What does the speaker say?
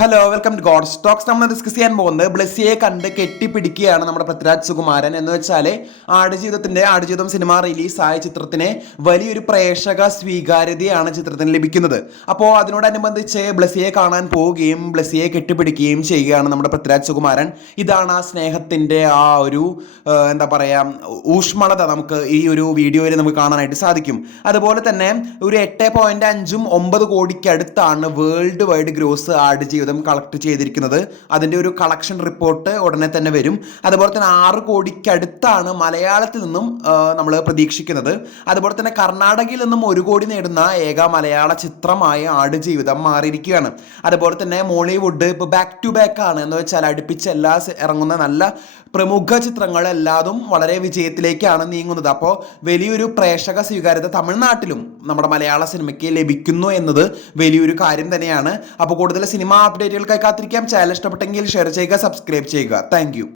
Hello welcome to God stocks നമ്മൾ discuss ചെയ്യാൻ പോകുന്നത് ബ്ലസ്സിയെ കണ്ട് കെട്ടിപ്പിടിക്കുകയാണ് നമ്മുടെ പൃഥ്വിരാജ് സുകുമാരൻ എന്ന് വെച്ചാൽ ആടുജീവിതത്തിന്റെ ആടുജീവിതം സിനിമ റിലീസായ ചിത്രത്തിന് വലിയൊരു പ്രേക്ഷക സ്വീകാര്യതയാണ് ചിത്രത്തിന് ലഭിക്കുന്നത്. അപ്പോൾ അതിനോടനുബന്ധിച്ച് ബ്ലസ്സിയെ കാണാൻ പോവുകയും ബ്ലസ്സിയെ കെട്ടിപ്പിടിക്കുകയും ചെയ്യുകയാണ് നമ്മുടെ പൃഥ്വിരാജ് സുകുമാരൻ. ഇതാണ് ആ സ്നേഹത്തിന്റെ ആ ഒരു എന്താ പറയുക ഊഷ്മളത നമുക്ക് ഈ ഒരു വീഡിയോയിൽ നമുക്ക് കാണാനായിട്ട് സാധിക്കും. അതുപോലെ തന്നെ ഒരു എട്ട് പോയിന്റ് അഞ്ചും ഒമ്പത് കോടിക്കടുത്താണ് world wide gross Aadujeevitham collect ചെയ്തിരിക്കുന്നത്. അതിന്റെ ഒരു കളക്ഷൻ റിപ്പോർട്ട് ഉടനെ തന്നെ വരും. അതുപോലെ തന്നെ ആറ് കോടിക്കടുത്താണ് മലയാളത്തിൽ നിന്നും നമ്മൾ പ്രതീക്ഷിക്കുന്നത്. അതുപോലെ തന്നെ കർണാടകയിൽ നിന്നും ഒരു കോടി നേടുന്ന ഏക മലയാള ചിത്രമായ ആടുജീവിതം മാറിയിരിക്കുകയാണ്. അതുപോലെ തന്നെ മോളിവുഡ് ഇപ്പോൾ ബാക്ക് ടു ബാക്ക് ആണ്. എന്ന് വെച്ചാൽ അടുപ്പിച്ച് എല്ലാ ഇറങ്ങുന്ന നല്ല പ്രമുഖ ചിത്രങ്ങൾ എല്ലാതും വളരെ വിജയത്തിലേക്കാണ് നീങ്ങുന്നത്. അപ്പോൾ വലിയൊരു പ്രേക്ഷക സ്വീകാര്യത തമിഴ്നാട്ടിലും നമ്മുടെ മലയാള സിനിമയ്ക്ക് ലഭിക്കുന്നു എന്നത് വലിയൊരു കാര്യം തന്നെയാണ്. അപ്പോൾ കൂടുതൽ സിനിമ അപ്ഡേറ്റുകൾക്കായി കാത്തിരിക്കാം. ചാനൽ ഇഷ്ടപ്പെട്ടെങ്കിൽ ഷെയർ ചെയ്യുക സബ്സ്ക്രൈബ് ചെയ്യുക. താങ്ക്